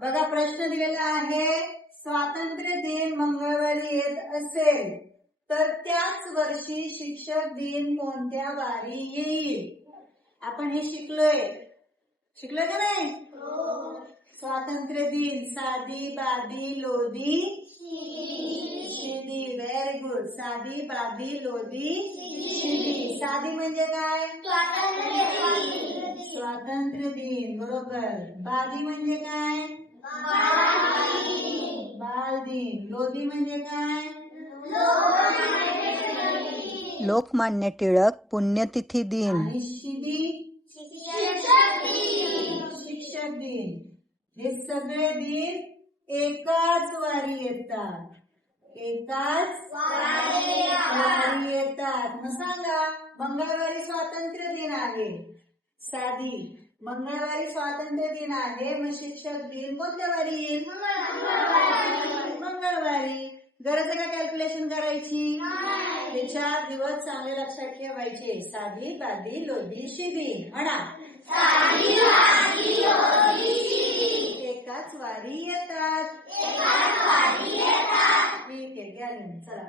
बघा प्रश्न दिलेला आहे स्वातंत्र्य दिन मंगळवारी येत असेल तर त्याच वर्षी शिक्षक दिन कोणत्या वारी येईल? आपण हे शिकलोय. शिकलोय का नाही? स्वातंत्र्य दिन साधी बादी लोधी शिदी व्हेरी गुड. साधी बादी लोधी शिदी. साधी म्हणजे काय? स्वातंत्र्य दिन बरोबर. बादी म्हणजे काय? बाल दिन. लोधी म्हणजे काय? लोकमान्य टिळक पुण्यतिथी दिन. शिदी? शिक्षक दिन. हे सगळे दिन एकाच वारी येतात. एकाच वारी येतात. मग सांगा मंगळवारी स्वातंत्र्य दिन आहे. साधी मंगळवारी स्वातंत्र्य दिन आहे. मग शिक्षक दिन. कोणत्या वारी येईल मंगळवारी. गरज का कॅल्क्युलेशन करायची? हे चार दिवस चांगले लक्षात ठेवायचे. साधी बादी लोधी शिदी म्हणा एकाच वारी येतात. ठीक आहे घ्या. चला.